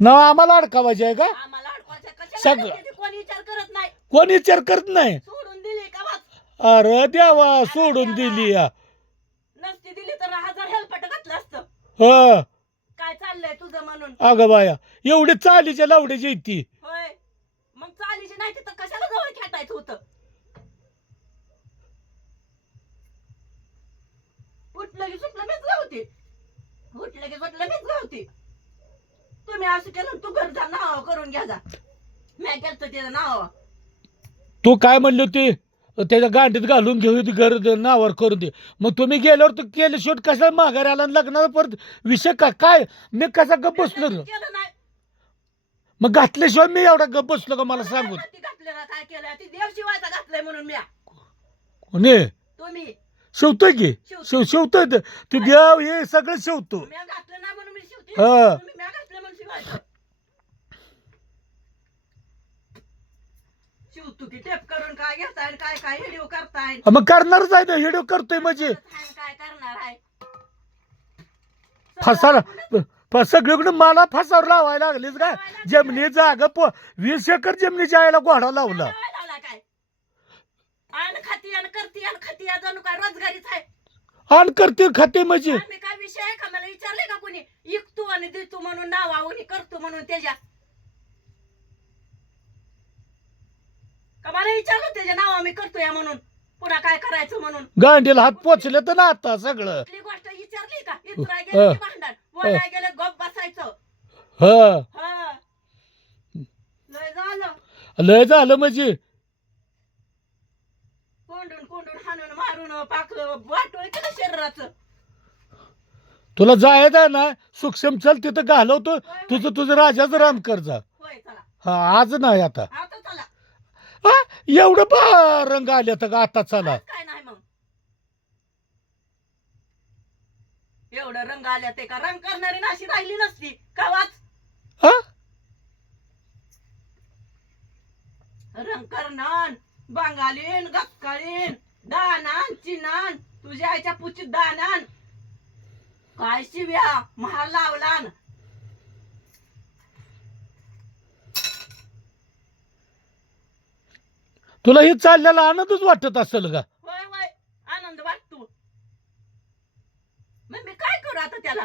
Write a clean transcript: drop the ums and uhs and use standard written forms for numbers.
ना आम्हाला अडकावायचे आहे का? आम्हाला अडकवायचं कशाला सगळं. अडकते ते कोणी विचार करत नाही. कोण विचार करत नाही. सोडून दिली का वाच. अरे देवा सोडून दिली या. नसती दिली तर 1000 हेलपट घातलं असतं. ह काय चाललंय तुझं म्हणून. अगं बाया एवढी चालीच्या लावड्याची आहे ती. होय मग चालीची नाही तर कशाला जवळ खेटायचं होतं. उठलं की सुटलं मीच गावते. उठलं की सुटलं मीच गावते. तुम्ही असं केलं तू घर जा नाव करून घ्या जा. मी केलं त्याचं नाव. तू काय म्हणली होती त्याच्या गांडीत घालून घेऊ घर नावावर करून दे. मग तुम्ही गेल्यावर तर केलं शेवट कशाला माघारी आला आणि लग्नाला परत विषय काय मी कसा गप बसलो रे? केलं नाही. मग घातल्याशिवाय मी एवढा गप बसलो का मला सांगू? ती घातलेला काय केलं ती देव शिवायचा घातलाय म्हणून मी. कोणी तुम्ही शिवतोय की शिवतोय ते देव हे सगळं शिवतो. मी घातलं नाही म्हणून मी शिवते. हा. तुम्ही मी घातलं म्हणून शिवायचं. शिवतू की टेप करून काय घेताय आणि काय काय व्हिडिओ करताय. मग करणारच आहे ना व्हिडिओ करतोय म्हणजे काय करणार आहे. फसार सगळीकडे मला फसावर लावायला लागलीच का? जमिनी जागा 20 एकर जमिनीच्या आईला घोडा लावला. लावला काय आणि खाती आणि करती आणि खाती जणू काय रोजगारीच आहे. आणि करते खाते म्हणजे आम्ही काय विषय आहे का मला विचारले का कोणी इकतो आणि देतो म्हणून नावावणी करतो म्हणून त्याच्या का मला विचारलं त्याच्या नाव आम्ही करतोय म्हणून पुन्हा काय करायचं म्हणून. गांडीला हात पोचले तर ना आता सगळं. कुठली गोष्ट विचारली का इतरा गेलं की भांडण बोलाय गेलं गप बसायचं. ह हा लय झालं. लय झालं म्हणजे कोंडून कोंडून हाणून मारून पाक वाटोय केलं शरीराचं. तुला जायचं आहे ना सूक्ष्म चल तिथं घालवतो तुझं राजाचं राम कर जा. होय चला हा आज नाही आता. आता चला. हा एवढं रंग आले तर आता चला. आज काय नाही मग एवढं रंग आल्या ते का रंग करणारी नाशी राहिली नसती का वाच. हा रंग करणार बांगालीन गक्काळीन दानान चिनान तुझ्या आईच्या पुचित दानान काय शिव्या महार लावलान. तुला हे चाललेला आनंदच वाटत असेल का? होय होय आनंद वाटतो. मग मी काय करू आता त्याला.